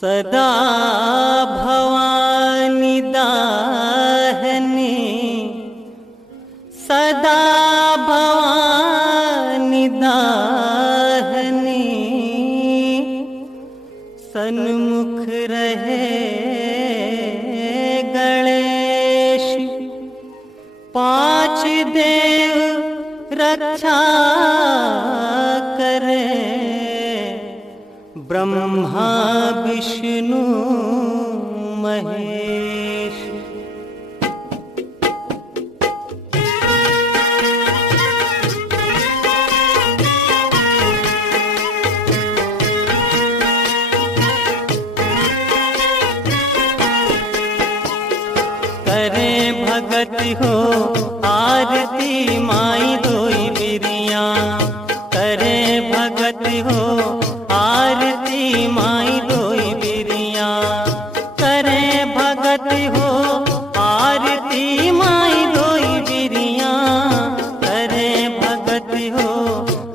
सदा भवानी दाहिनी, सदा भवानी दाहिनी, सन्मुख रहे गणेश। पांच देव रक्षा करे, ब्रह्मा विष्णु महेश। करें भगति हो आरती माई दोई बिरिया, करें भगति हो आरती माई दोई बिरिया, करें भगति हो आरती माई दोई बिरिया, करें भगति हो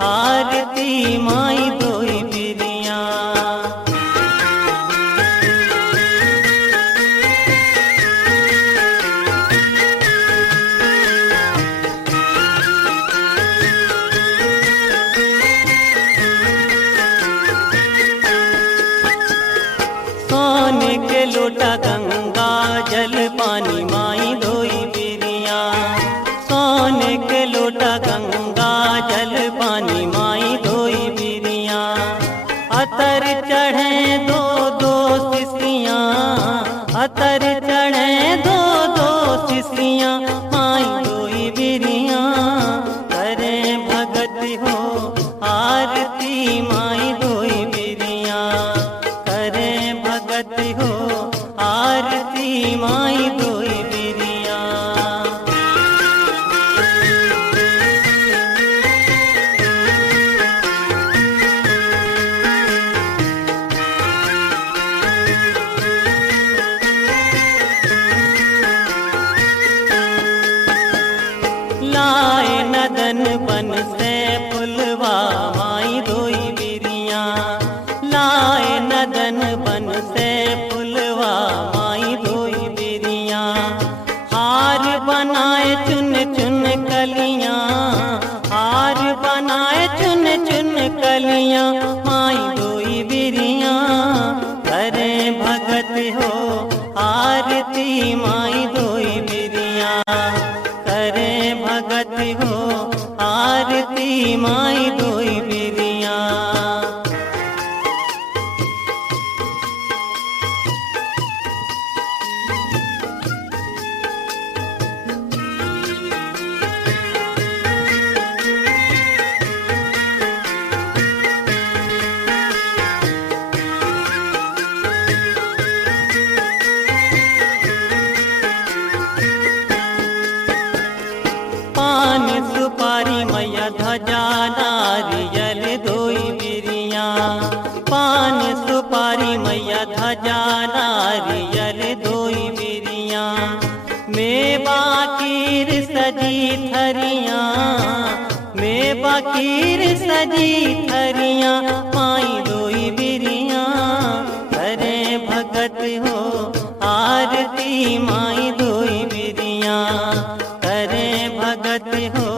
आरती माई दोई बिरिया। सोने के लोटा गंगा जल पानी माई धोई बिरिया, सोने के लोटा गंगा जल पानी माई धोई बिरिया। अतर चढ़े दो दो शिष्या, अतर चढ़े दो दो शिष्या माई धोई बिरिया, करें भगति हो आरती माई धोई बिरिया, करें भगति हो आरती माई धोई बिरिया। लाए नदन बन से पुलवा माई धोई बिरिया, लाए नदन बन से पुलवा माई धोई बिरिया। हार बनाए चुन चुन कलियां, हार बनाए चुन चुन कलियां माई धोई बिरिया, करें भगति हो आरती माई धोई बिरिया, करें भगति हो आरती माई धोई बिरिया। पान सुपारी मैया ध्वजा नारियल धोई बिरिया, पान सुपारी मैया ध्वजा नारियल धोई बिरिया। मेवा खीर सजी थरिया, मेवा खीर सजी थरिया माई धोई बिरिया, करें भगति हो आरती माई धोई बिरिया, करें भगति हो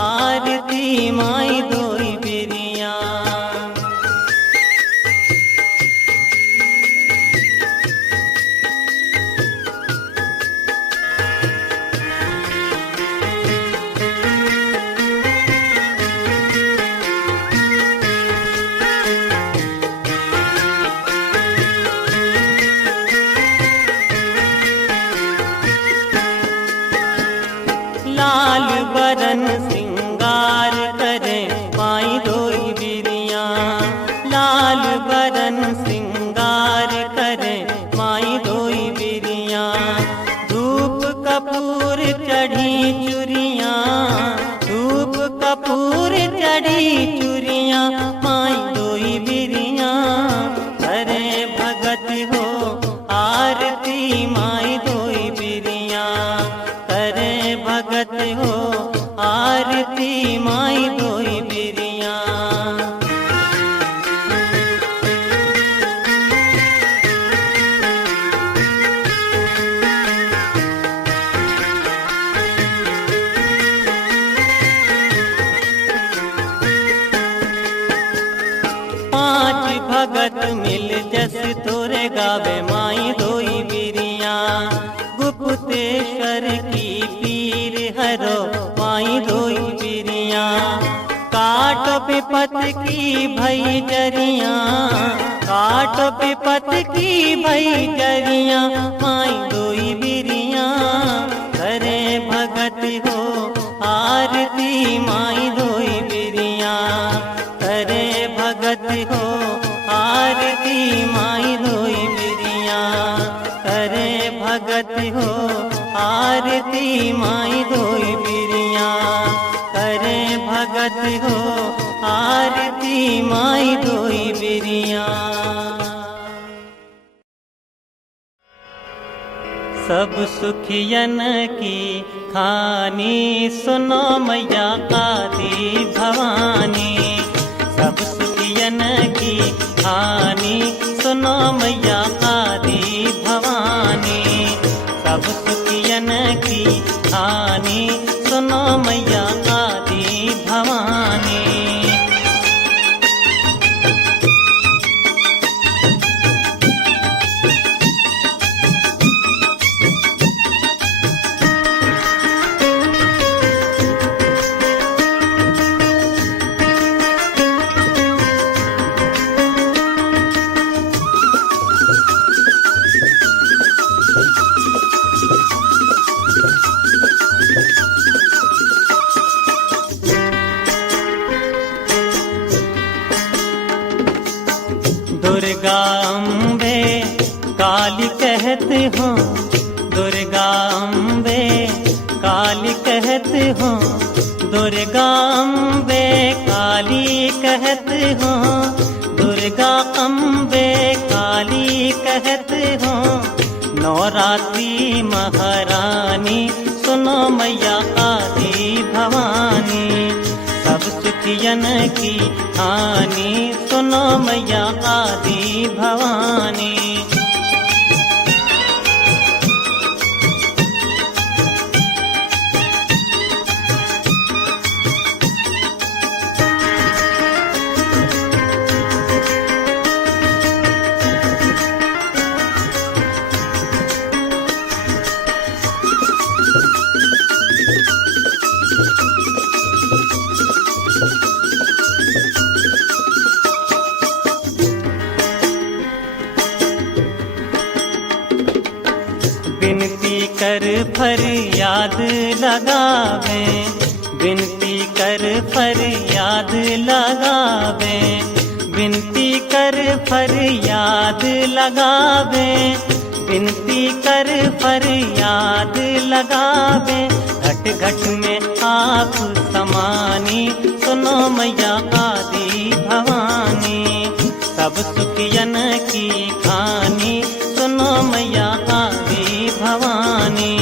आरती माई धोई बिरिया। लाल बरन सिंगार करे माई धोई बिरिया, लाल बरन सिंगार करे माई धोई बिरिया। धूप कपूर चढ़ी चुरिया, धूप कपूर चढ़ी चुरिया माई धोई बिरिया, करें भगति हो आरती माई धोई बिरिया, करें भगति हो आरती माई धोई बिरिया। गावे माई धोई बिरिया। गुप्तेश्वर की पीर हरो माई धोई बिरिया। काट विपत की भई जरिया, काट विपत की भई जरिया, माई धोई बिरिया। करे भगत हो आरती माई धोई बिरिया। करे भगत हो आरती माई धोई बिरिया। करे भगत हो आरती माई धोई बिरिया। करे भगत हो आरती माई धोई बिरिया। सब सुखियन की खानी सुनो मैया आदि भवानी। सब सुखियन की खानी सुनो मैया आदि भवानी। सब सुखियन की खानी सुनो मैया आदि भवानी। दुर्गा अम्बे काली कहते हो। दुर्गा अम्बे काली कहते हो। दुर्गा अम्बे काली कहते हो। दुर्गा अम्बे काली कहते हो। नवरात्रि महारानी सुनो मैया आदि भवानी। सब सुखियन की हानि सुनो मैया आदि भवानी। बिनती कर फरियाद लगावे। बिनती कर फरियाद लगावे। बिनती कर फरियाद लगावे। बिनती कर फरियाद लगावे। घट घट में आप समानी सुनो मैया आदि भवानी। सब सुखियन की खानी सुनो मैया आदि भवानी।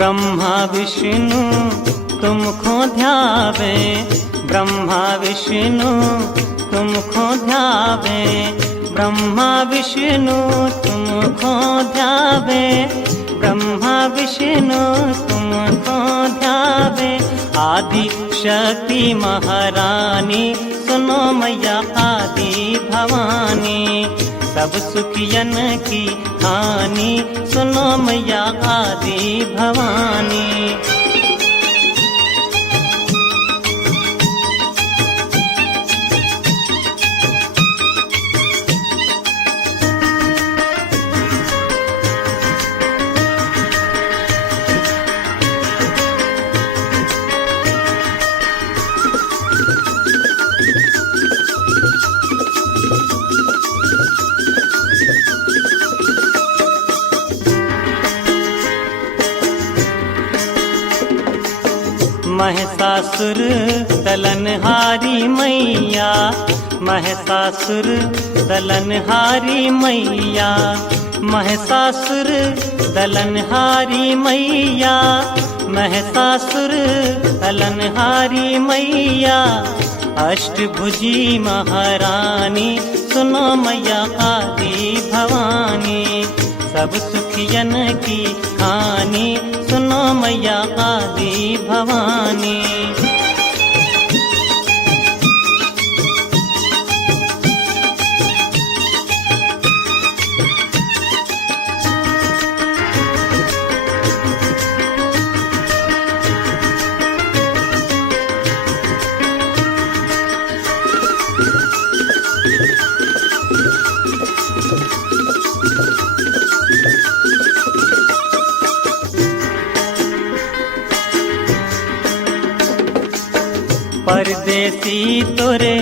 ब्रह्मा विष्णु तुमको ध्यावे। ब्रह्मा विष्णु तुमको ध्यावे। ब्रह्मा विष्णु तुमको ध्यावे। ब्रह्मा विष्णु तुमको ध्यावे। आदि शक्ति महारानी सुनो मैया आदि भवानी। सब सुखियन की हानि सुनो मैया आदि भवानी। महिषासुर दलनहारी मैया, महिषासुर दलनहारी मैया, महिषासुर दलनहारी मैया, महिषासुर दलनहारी मैया। अष्टभुजी महारानी सुनो मैया आदि भवानी, सब सुखियन की कहानी सुनो मैया आदि भवानी। परदेसी तोरे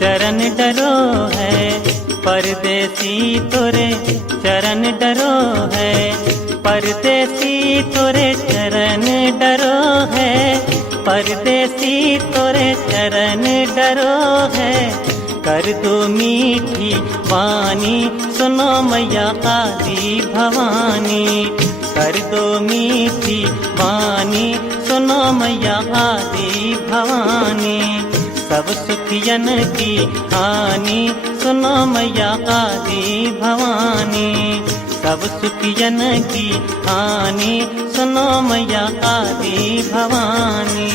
चरण डरो है, परदेसी तोरे चरण डरो है, परदेसी तोरे चरण डरो है, परदेसी तोरे चरण डरो है। कर दो मीठी वाणी सुनो मैया आदि भवानी, कर दो मीठी वाणी सुनो मैया आदि भवानी। सब सुखियन की हानि सुनो मैया आदि भवानी, सब सुखियन की हानि सुनो मैया आदि भवानी।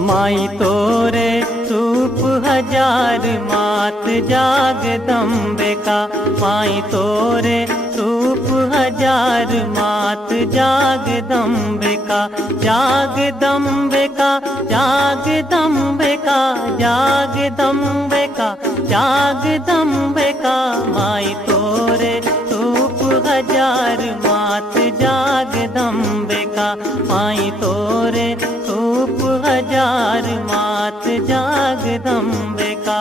माई तोरे रूप हजार मात जागदम्बे का, माई तोरे रूप हजार मात जागदम्बे का, जागदम्बे का, जागदम्बे का, जागदम्बे का, जागदम्बे का। माई तोरे रूप हजार मात जागदम्बे का, माई तोरे रूप हजार मात जागदम्बे का।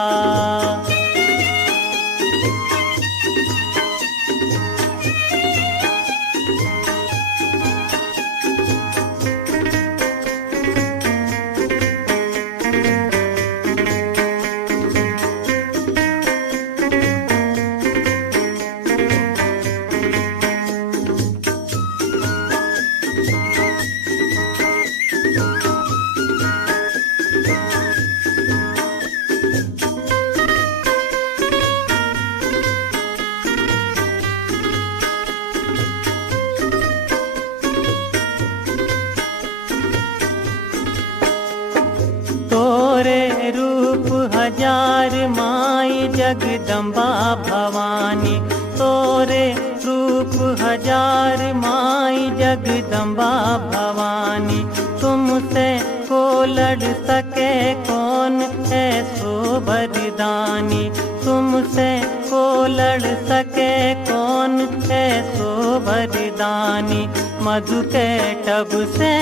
तोरे रूप हजार माई जगदम्बा भवानी, तोरे रूप हजार माई जगदम्बा भवानी। तुमसे को लड़ सके कौन है सो वरदानी, तुमसे को लड़ सके कौन है सो वरदानी। मधु के टब से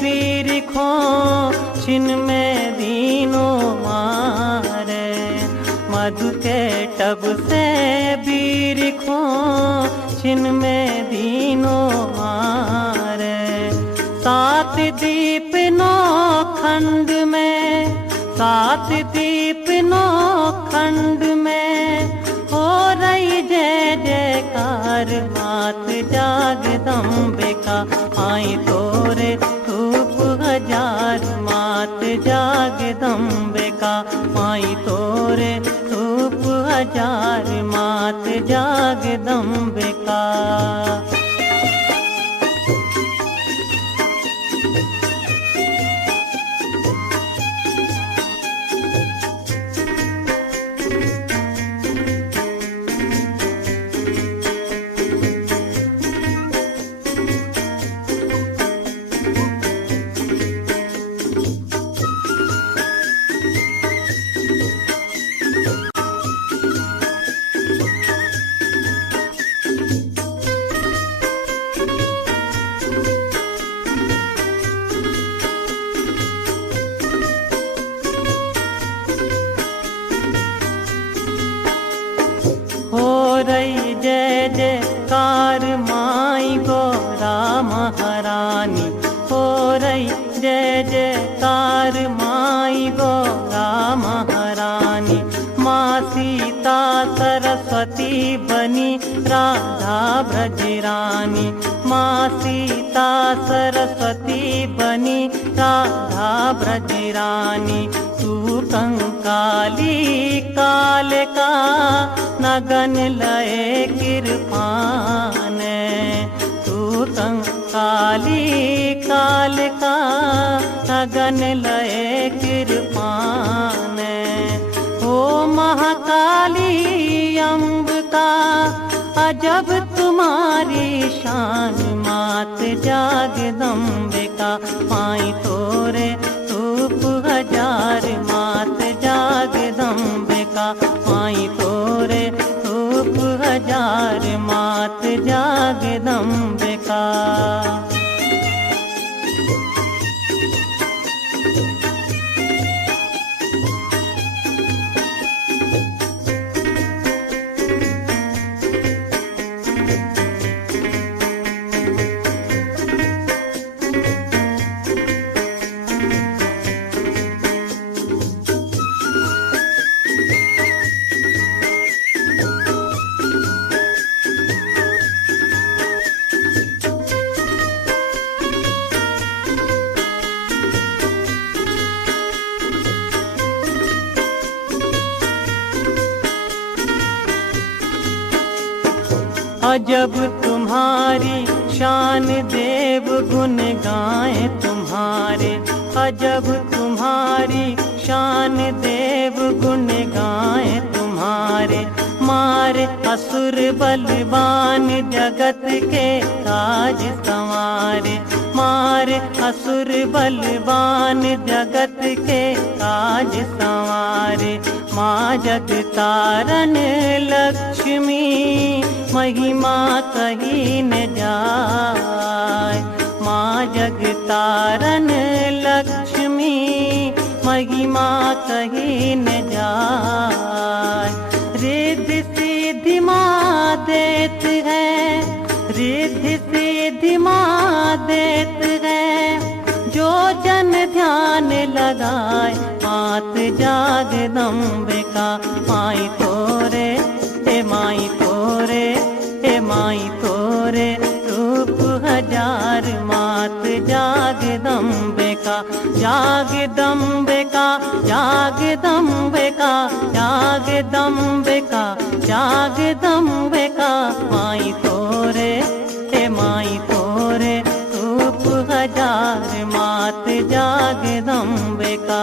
वीर खो छिन में दीनो मारे, मधु के टब से वीर खो छिन में दीनो मारे। सात दीप नौ खंड में, सात दीप नौ खंड में हो रही जय जयकार मात जागदम्बे का। आई तोरे रूप हजार मात जागदम्बे का, आई तोरे रूप हजार मात जागदम्बे का। राधा ब्रज रानी। माँ सीता सरस्वती बनी राधा ब्रज रानी। तू कंकाली काल का नगन लय कृपान। तू कंकाली काल का नगन लय कृपान। ओ महाकाली अम्बिका अजब तुम्हारी शान। मात जागदम्बिका पाई तोरे रूप हजार। मात जागदम्बिका पाई तोरे रूप हजार। मात जागदम्बिका। अजब तुम्हारी शान देव गुण गाएं तुम्हारे। अजब तुम्हारी शान देव गुण गाएं तुम्हारे। मारे असुर बलवान जगत के काज संवारे। मारे असुर बलवान जगत के काज संवारे। माँ जगतारण लक्ष्मी महिमा कही न जाए। माँ जगतारण लक्ष्मी महिमा कही न जाए। रिद्धि सिद्धि माँ देत है। रिद्धि सिद्धि माँ देत है। जो जन ध्यान लगाए। मात जागदम्बिका माई तोरे हे माई तोरे हे माई तोरे रूप हजार। मात जागदम्बिका जागदम्बिका जागदम्बिका जागदम्बिका जागदम्बिका माई तोरे हे माई तोरे रूप हजार। मात जागदम्बिका।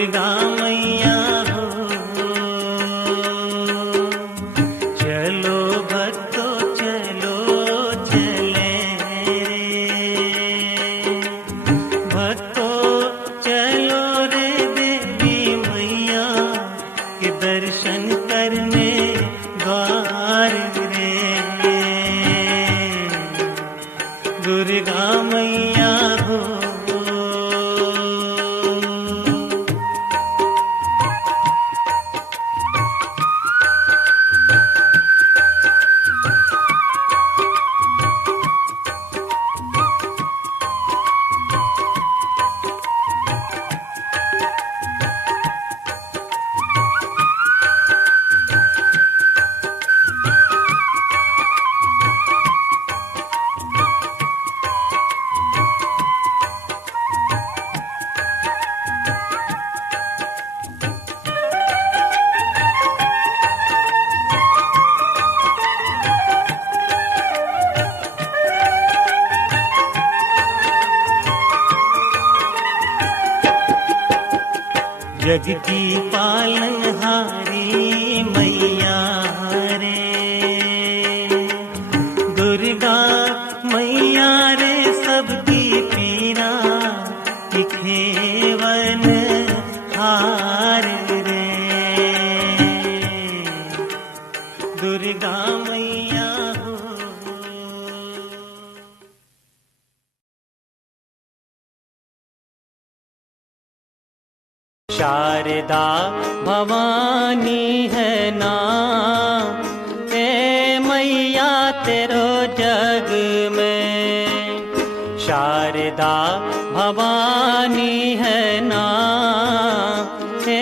दुर्गा मैया हो। चलो भक्तों चलो चले रे, भक्तों चलो रे देवी मैया के दर्शन करने द्वार रे। दुर्गा मैया हो। जग की पालनहारी मैया रे, दुर्गा मैया रे सबकी पीरा दिखेवन हार रे। दुर्गा मैया हो। शारदा भवानी है नाम, ए मैया तेरो जग में। शारदा भवानी है नाम, ए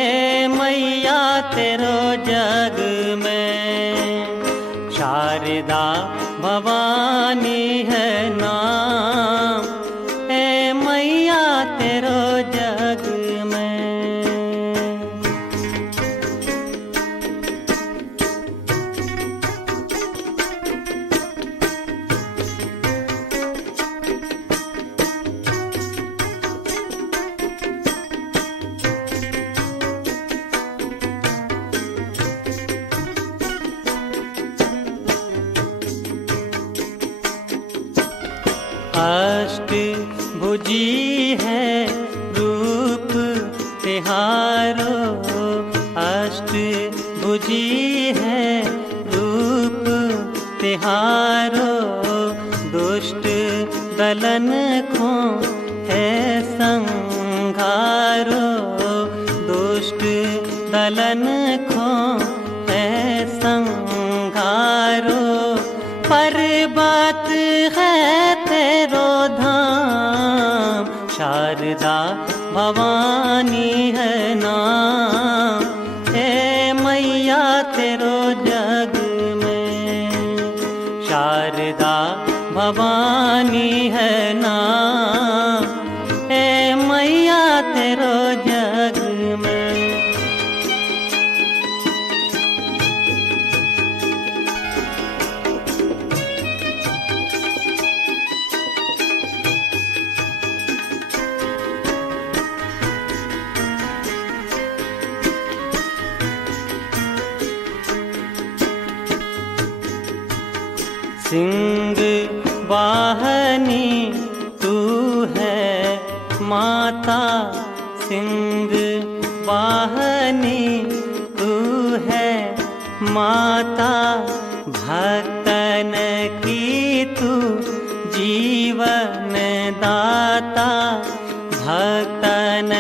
मैया तेरो जग में। शारदा भवानी है नाम, ए मैया तेरो जग में। अष्ट भुजी है रूप तिहारो, अष्ट भुजी है रूप तिहारो। दुष्ट दलन को है संघारो, दुष्ट दलन को है संघारो। पर्वत है तेरो धाम, शारदा भवानी है नाम, हे मैया तेरो जग में। शारदा भवानी है नाम, हे मैया तेरो जग में। सिंह वाहनी तू है माता, सिंह वाहनी तू है माता। भक्तन की तू जीवन दाता, भक्तन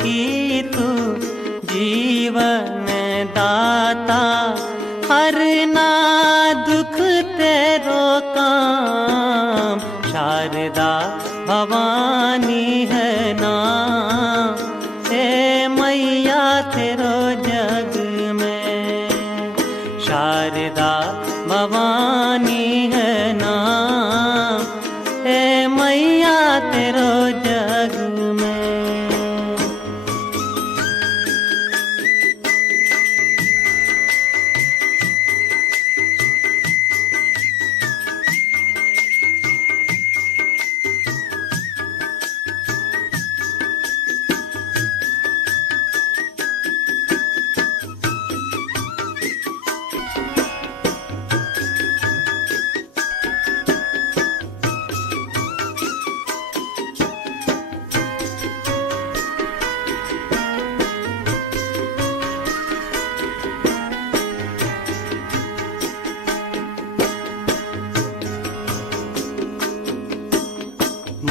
की तू जीवन दाता। हरना दुख तेरो काम, शारदा भवानी है नाम, हे मैया तेरो जग में। शारदा भवानी है नाम, हे मैया तेरो जग में।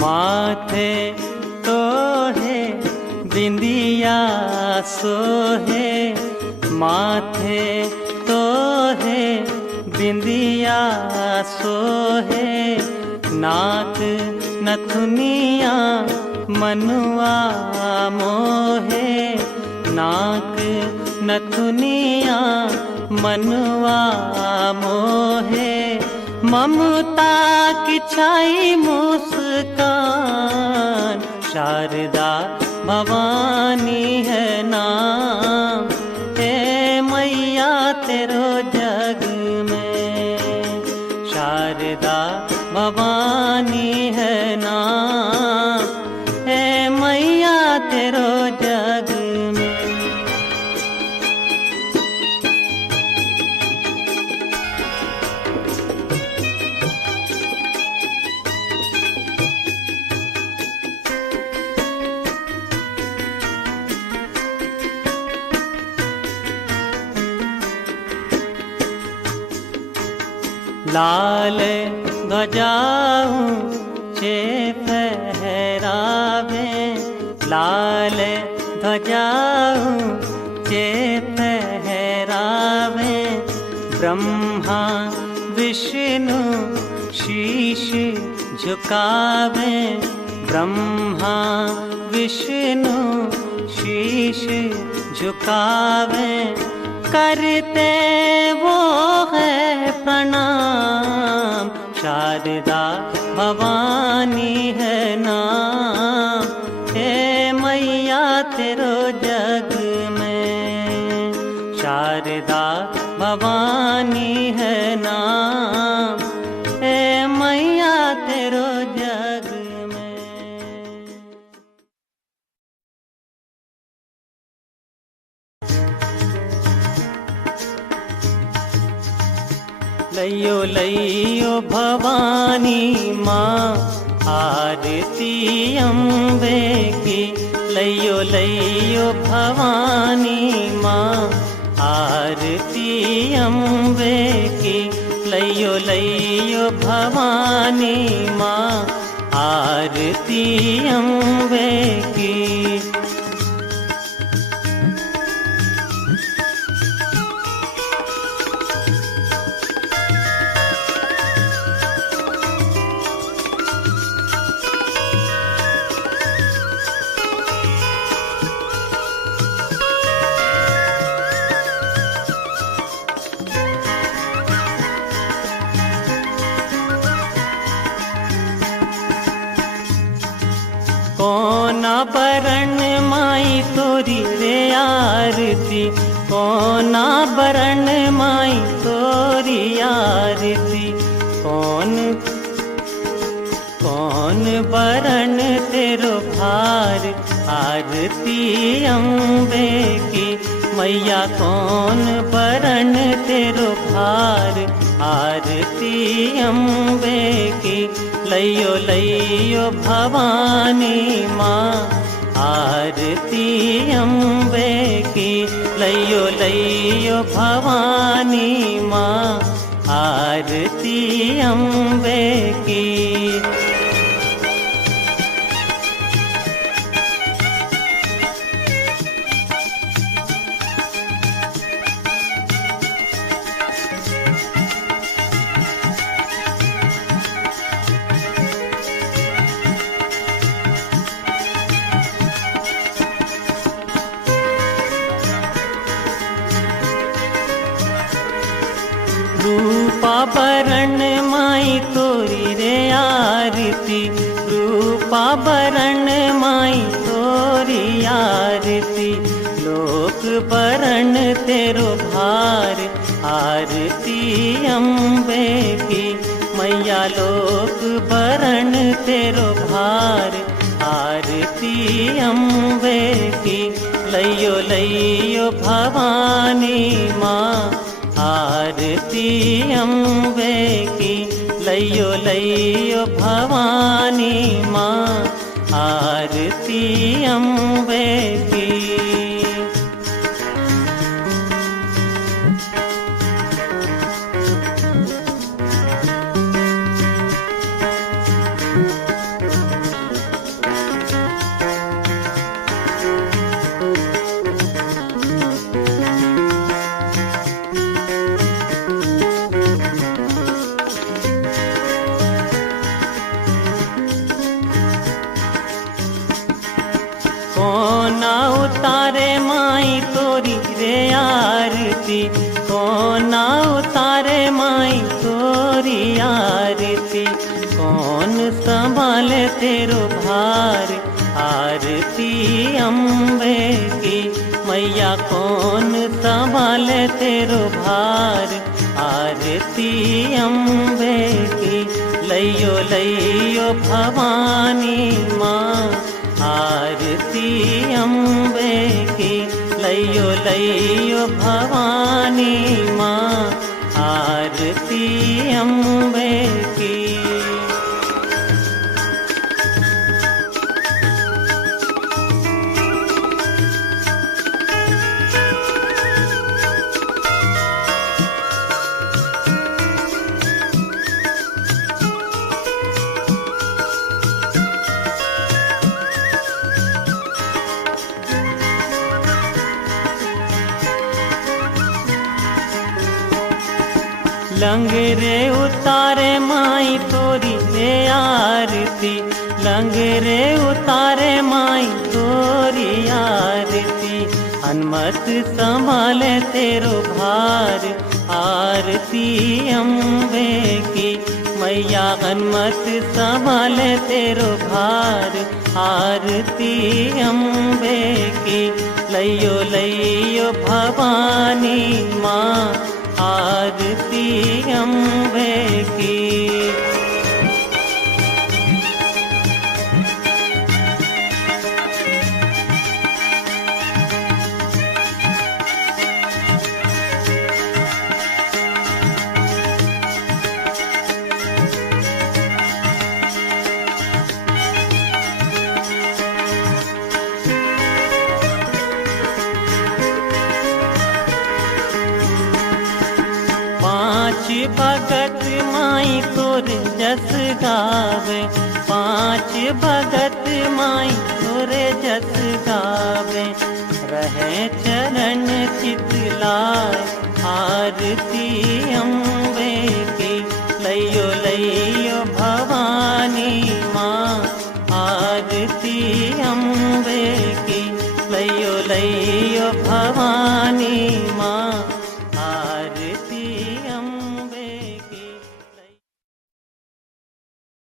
माथे तो है बिंदिया सोहे, माथे तो है बिंदिया सोहे, नाक नथुनिया मनुआ मोहे, नाक नथुनिया मनुआ मोहे, ममता की छाई मुस्कान, शारदा भवानी है नाम, हे मैया तेरो जग में, शारदा भवानी है नाम, हे मैया तेरो जग में। लाल ध्वजाऊं चे फहरावे, लाल ध्वजाऊं चे फहरावे, ब्रह्मा विष्णु शीश झुकावे, ब्रह्मा विष्णु शीश झुकावे, करते वो है प्रणाम, शारदा भवानी है नाम, हे मैया तेरो जग में, शारदा भवानी है नाम, हे मैया तेरो जग में। लैयो लैयो भवानी माँ आरती अम्बे की, लैयो लैयो भवानी माँ आरती अम्बे की, लैयो लैयो भवानी माँ आरती अम्बे की। कोना बरन माई तोरी रे आरती, कोना बरन माई तोरी आरती, कौन कौन बरन तेरो भार आरती अम्बे की, मैया कौन बरन तेरो भार आरती अम्बे की, लैयो लैयो भवानी माँ आरती अम्बे की, लैयो लैयो भवानी माँ आरती अम्बे की। रूपा बरन माई तोरी रे आरती, रूपा बरन माई तोरी आरती, लोक बरन तेरो भार आरती अम्बे की, मैया लोक बरन तेरो भार आरती अम्बे की, लैयो लैयो भवानी माँ आरती अम्बे की, लैयो लैयो भवानी माँ आरती अम्बे की। रे आरती, कौन उतारे माई तोरी आरती, कौन संभाले तेरो भार, आरती अम्बे की मैया कौन संभाले तेरो भार, आरती अम्बे की। लइयो लइयो भवानी माँ, आरती अम्बे की, लइयो लइयो भवानी माँ, आरती अम्बे की। लंगरे उतारे माई तोरी रे आरती, लंगरे उतारे माई तोरी आरती, हनुमत संभाले तेरो भार, आरती अम्बे की मैया हनुमत संभाले तेरो भार, आरती अम्बे की। लइयो लइयो भवानी माँ, आरती अम्बे की। पांच भगत माई तोर जस गावे, पांच भगत माई तोर जस गावे, रहे चरण चितलाय, आरती अम्बे की। लइयो लइयो